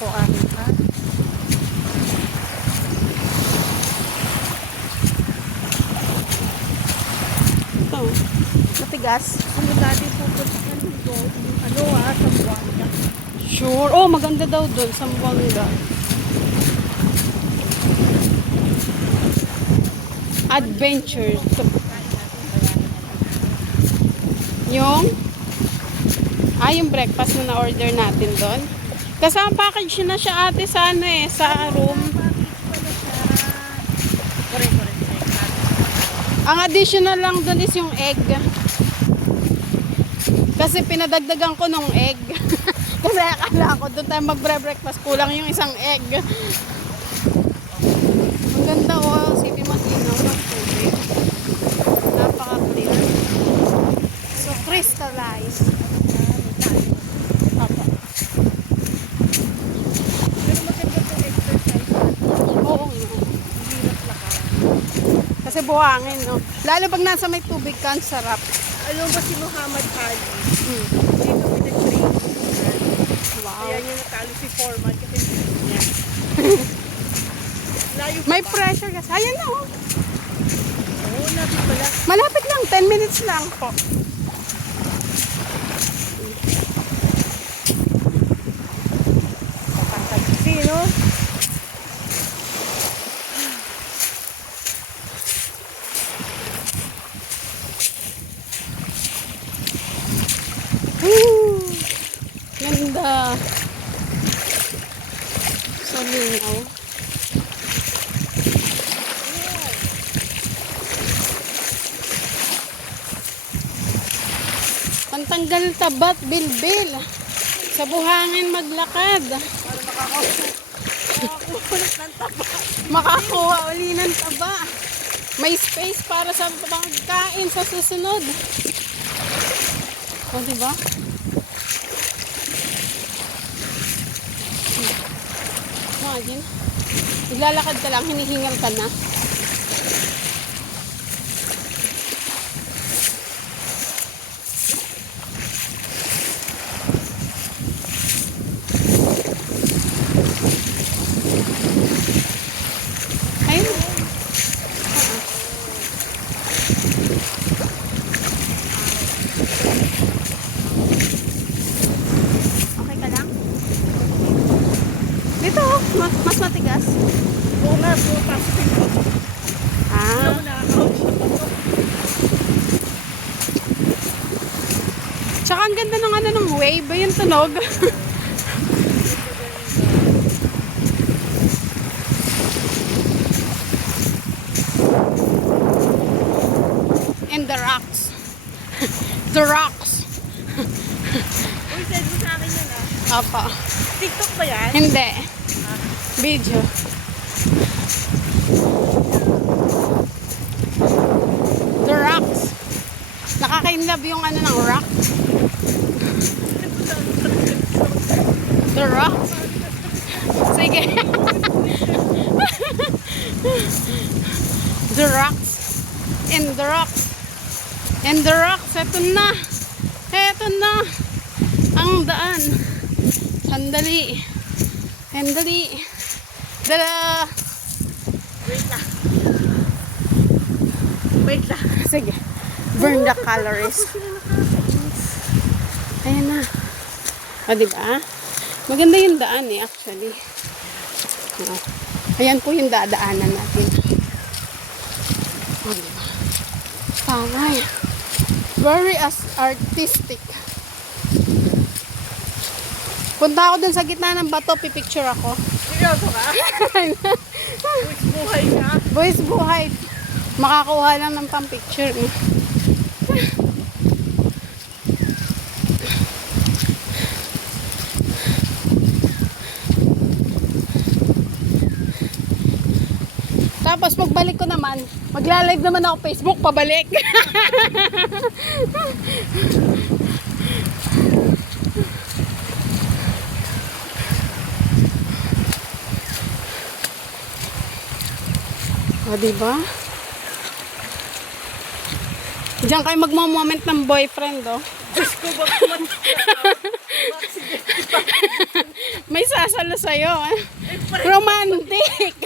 ako aking ha. Ito. Matigas. Ano dati pupunta ka ng gold? Ano sa Buanga. Sure. Oh, maganda daw doon sa Buanga. Adventure. Yung yung breakfast na na-order natin doon. Kasama package na siya ate sa ano sa room. Correct. Ang additional lang doon is yung egg. Kasi pinadagdagan ko nung egg. Kasi akala ko doon tayo magbre-breakfast. Kulang yung isang egg. Ang ganda City Matinaw ng tubig. Napaka-clear. So crystallized. Papa. Pero maganda itong exercise natin. Oo nga. Hirap lakas. Kasi buhangin, no? Lalo pag nasa may tubig ka, ang sarap. Alam mo ba si Muhammad Ali? Hmm. Dito pinag-train. Wow. Kaya niya natalo si Foreman kasi niya. Layo pa May ba? pressure kasi. Ayan na, oh. Oo, lapit pala. Malapit lang, 10 minutes lang po. Kapantagsi, no? Woo! Ganda. So, linaw. Pantanggal tabat, bilbil. Sa buhangin maglakad. Para makakulit ng taba. Makakuha uli ng taba. May space para sa pagkain sa susunod. O, diba? Imagine. Naglalakad ka lang, hinihingal ka na. Ayun. Okay ka lang? Dito, mas matigas. Oo nga, butas. Ah. Tsaka ang ganda ng ng wave, yung tunog. And the rocks. The rocks. Uy, send mo sa akin yan Apa. TikTok ba yan? Hindi. Video. The rocks. Nakaka-inlove yung ng rock. The rocks. Sige. The rocks. And the rocks. And the rocks. Eto na. Eto na. Ang daan. Sandali. Sandali. Dala. Wait lang. Wait lang. Sige. Burn the calories. Ayan na. O, diba? Maganda yung daan actually. O. Ayan po yung dadaanan natin. O, diba? Tangay. Very artistic. Punta ako dun sa gitna ng bato, pipicture ako. Seryoso ka? Uy, buhay ka? Boys, buhay. Makakuha lang ng pang-picture. Tapos pagbalik ko naman, magla-live naman ako Facebook, pabalik. O, diba? Diyan kayo magmo-moment ng boyfriend, oh. Diyos ko, May may sasalo sa'yo. Romantic.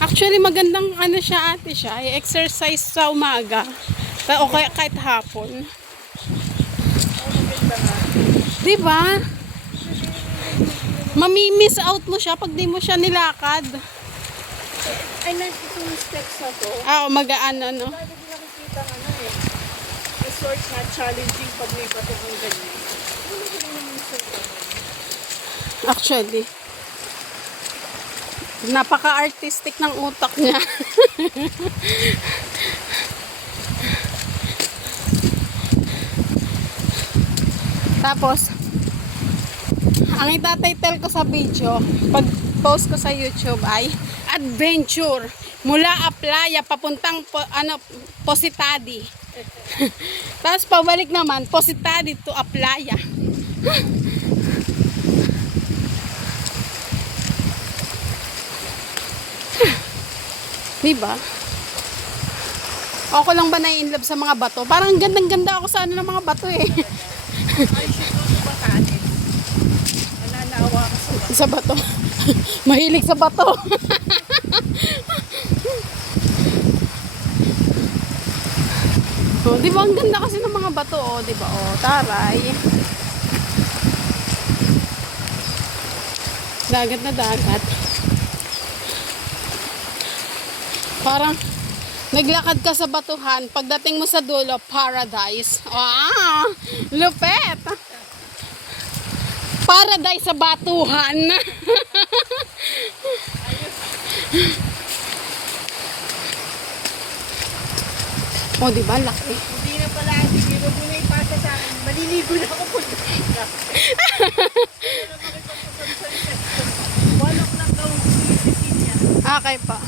Actually, magandang ano siya ate siya. I-exercise sa umaga. O kaya kahit hapon. Diba? Mami-miss out mo siya pag di mo siya nilakad. Ay, itong steps na to. Magaan ano. Lagi din nakikita ng ano eh. Resort na challenging pag may bato ng ganyan. Ano ko naman sa Actually. Napaka-artistic ng utak niya. Tapos, ang itatitle ko sa video, pag post ko sa YouTube ay Adventure mula Aplaya papuntang Positadi. Tapos pabalik naman Positadi to Aplaya. Diba? Ako lang ba nai-inlove sa mga bato? Parang gandang-ganda ako sa ano ng mga bato eh. ay, siguro ba kanin? Mananawa ka sa bato. Sa bato. Mahilig sa bato. Oh, di ba ang ganda kasi ng mga bato, oh, di ba? Oh, taray. Dagat na dagat. Parang naglakad ka sa batuhan, pagdating mo sa dulo, paradise. Ah, lupet. Paradise sa batuhan. Oh, di ba? Laki. Hindi na pala, hindi mo muna ipasa sa akin. Maliligo na ako punta. Walok lang daw sinisin niya. Okay pa.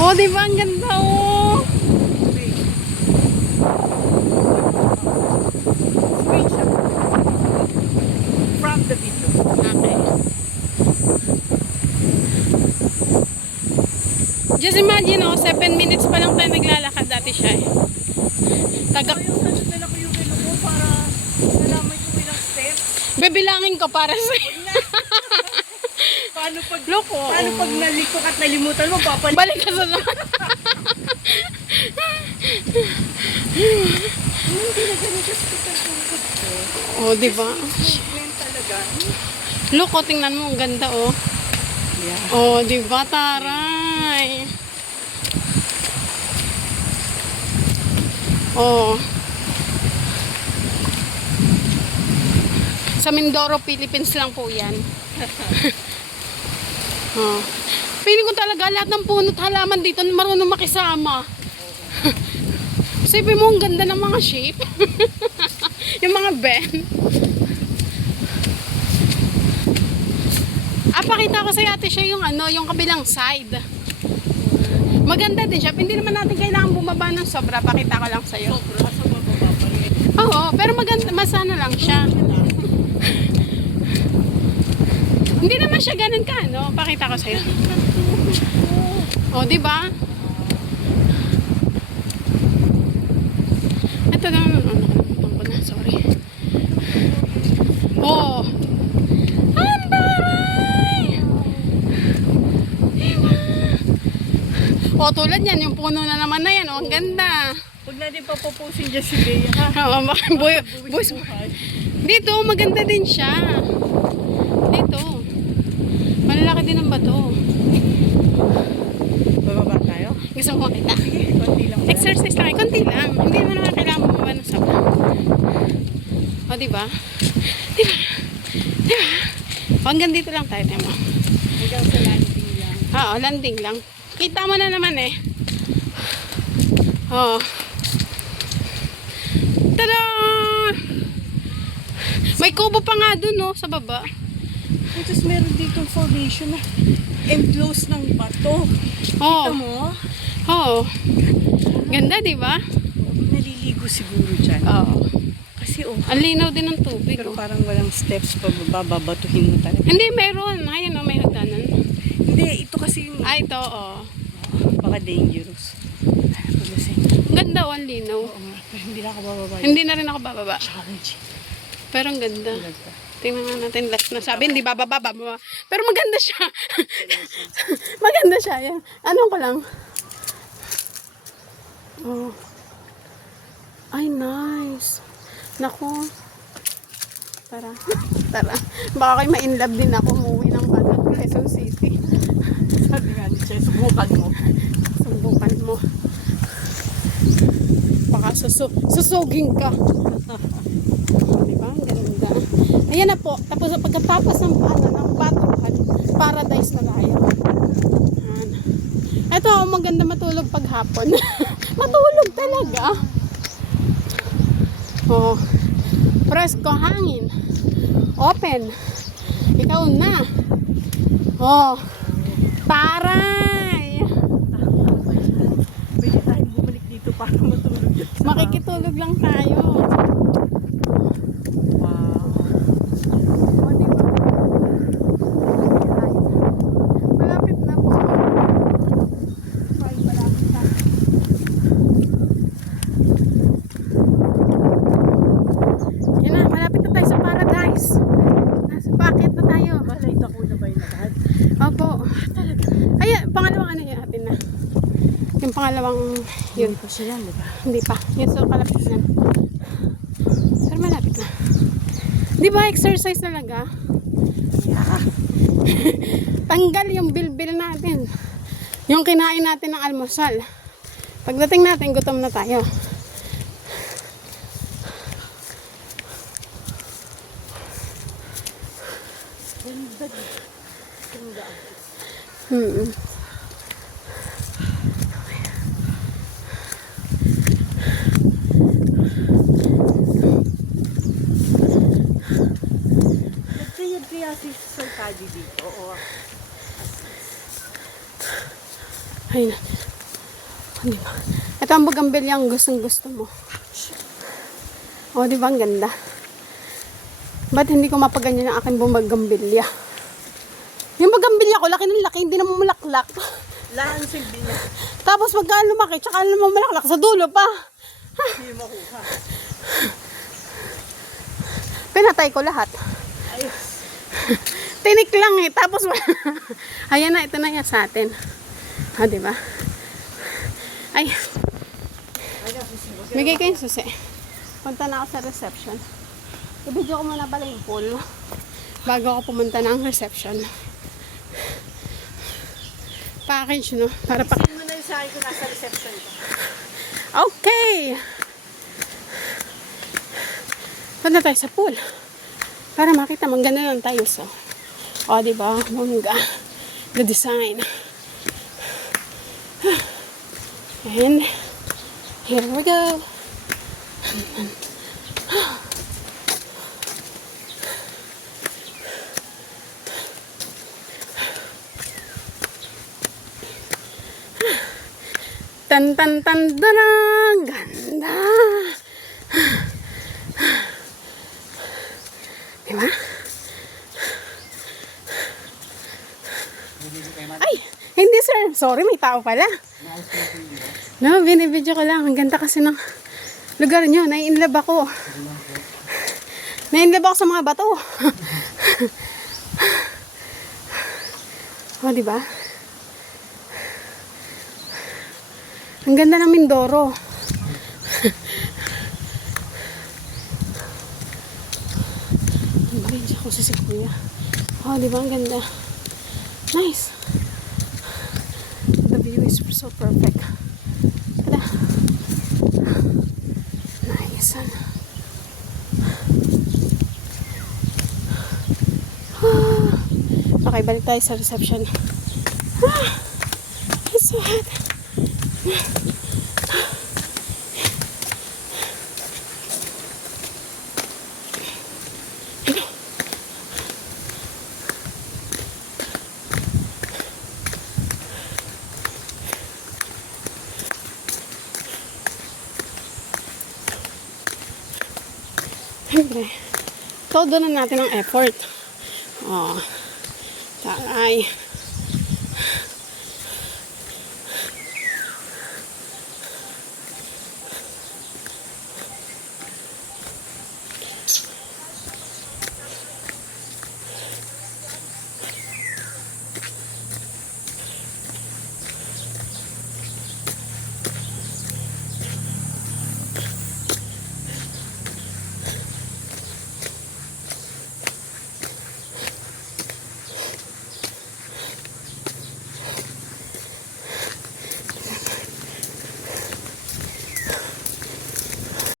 Oh, di ba? Ang ganda, oh. Screenshot. From the video. Okay. Just imagine, oh, 7 minutes pa lang tayo naglalakad dati siya, eh. Taga... Yung dala ko yung relo mo para nalaman yung ilang steps. Bebilangin ko para sa... Paano pag... Loko. Paano pag nalikok at nalimutan mo, papalik? Balik ka sa naman. Hindi na ganun kasi pagkakagod ko. Oh, di ba? Movement talaga. Loko, tingnan mo, ang ganda, oh. Yeah. Oh, di ba, taray? Oh. Sa Mindoro, Philippines lang po yan. Oh. Feeling ko talaga lahat ng puno't halaman dito marunong makisama. Sabi mo, ang ganda ng mga shape. Yung mga bend. Pakita ko sa ate siya yung ano, yung kabilang side. Maganda din siya. Hindi naman natin kailangan bumaba ng sobra. Pakita ko lang sa'yo. Sobra sa mababa pa rin. Oo, pero maganda, masana lang siya. Hindi naman siya ganun ka, no? Pakita ko sa'yo. Oh, di ba? Ito na, nakalimutan ko na, sorry. Oh. Ang taray! Diba? Oh, tulad yan, yung puno na naman na yan, oh, ang ganda. Huwag natin papapusin dyan si Bea, ha? Oo, boys. Dito, maganda din siya. Dito. Malalaki din ang bato. Bababa tayo? Gusto mo makita? Sige, konti lang. Exercise lang. Konti lang. Hindi mo naman kailangan bumaba ng sabra. O, diba? Diba? Diba? O, hanggang dito lang tayo. Tema. Hanggang sa landing lang. Oo, landing lang. Kita mo na naman eh. Oo. Tada! May kubo pa nga dun, no? Sa baba. Tapos meron dito formation na enclosed ng bato. Oo. Kita mo? Oo. Ganda, diba? Naliligo siguro dyan. Oo. Kasi Ang linaw din ng tubig. pero Oh. parang walang steps pa babatuhin mo talaga. Hindi, meron. Ayun, oh, may hagdanan. Hindi, ito kasi yung Ah, ito, oh. baka dangerous. ganda, oh, ang linaw. Oo nga, pero hindi na ako bababa. Hindi na rin ako bababa. Challenge. Pero ang ganda. Tingnan nga natin last na sabi, hindi bababa. Pero maganda siya. Maganda siya. Yan. Ano ko lang? Oh. Ay, nice. Naku. Tara. Tara. Baka kayo ma-inlove din ako. Umuwi ng Quezon City. Sabi nga ni Che, subukan mo. Subukan mo. Baka susugin ka. Diba? Ang ganda. Ayan na po. Tapos pagkatapos ng batuhan, paradise na tayo. Ayan. Ito, maganda matulog paghapon. Matulog talaga. Oh. Presko hangin. Open. Ikaw na. Oh. Taray! Pwede tayong bumalik dito para matulog dyan. Makikitulog lang tayo. Wow. O, diba? Malapit na po. Malapit na. Yan na, malapit na tayo sa paradise. Nasa packet na tayo. Balay ako na ba yung lahat? Opo. Ayan, pangalawang ano yun atin na. Yung pangalawang yun. Yun pa siya yan, diba? Hindi pa. Yun sa kalapit na. Pero malapit na. Di ba exercise talaga? Yeah. Tanggal yung bilbil natin. Yung kinain natin ng almusal. Pagdating natin, gutom na tayo. Ganda. Ganda. Hmm. Nagkayad kaya si Sir Taddy dito, o? Ayun. Di ba? Ito ang bugambilya ang gustong gusto mo. O, di ba ang ganda? Ba't hindi ko mapaganyan ang aking bumagambilya? Yung bugambilya ko, laki ng laki, hindi naman malaklak. Laan silbi niya. Tapos pagka lumaki, tsaka naman malaklak sa dulo pa. Hindi makuha. Pinatay ko lahat. Ayos. Tinik lang eh. Tapos wala. Ayan na, ito na yan sa atin. Ha, di ba? Ay, bigay ko yung susi. Punta na ako sa reception. I-video ko muna pala yung pool bago ako pumunta ng reception. Package, no? Para pa... Sino mo na yung sa akin kung nasa reception ka? Okay! Punta tayo sa pool. Para makita, maganda lang tayo. So. O, diba? Mungga. The design. And here we go. Tan tan tan darang, ganda. Diba? Ay, hindi sir. Sorry, may tao pala. No, binibidyo ko lang. Ang ganda kasi ng lugar nyo. Nai-inlove ako. Nai-inlove ako sa mga bato. O, diba? Ang ganda ng Mindoro. Hindi ako sa Kuya. Oh, di ba? Ang ganda. Nice. The view is so perfect. Tada. Nice. Okay, balik tayo sa reception. It's so hot. Siyempre, todo na natin ang effort. Oh, taray.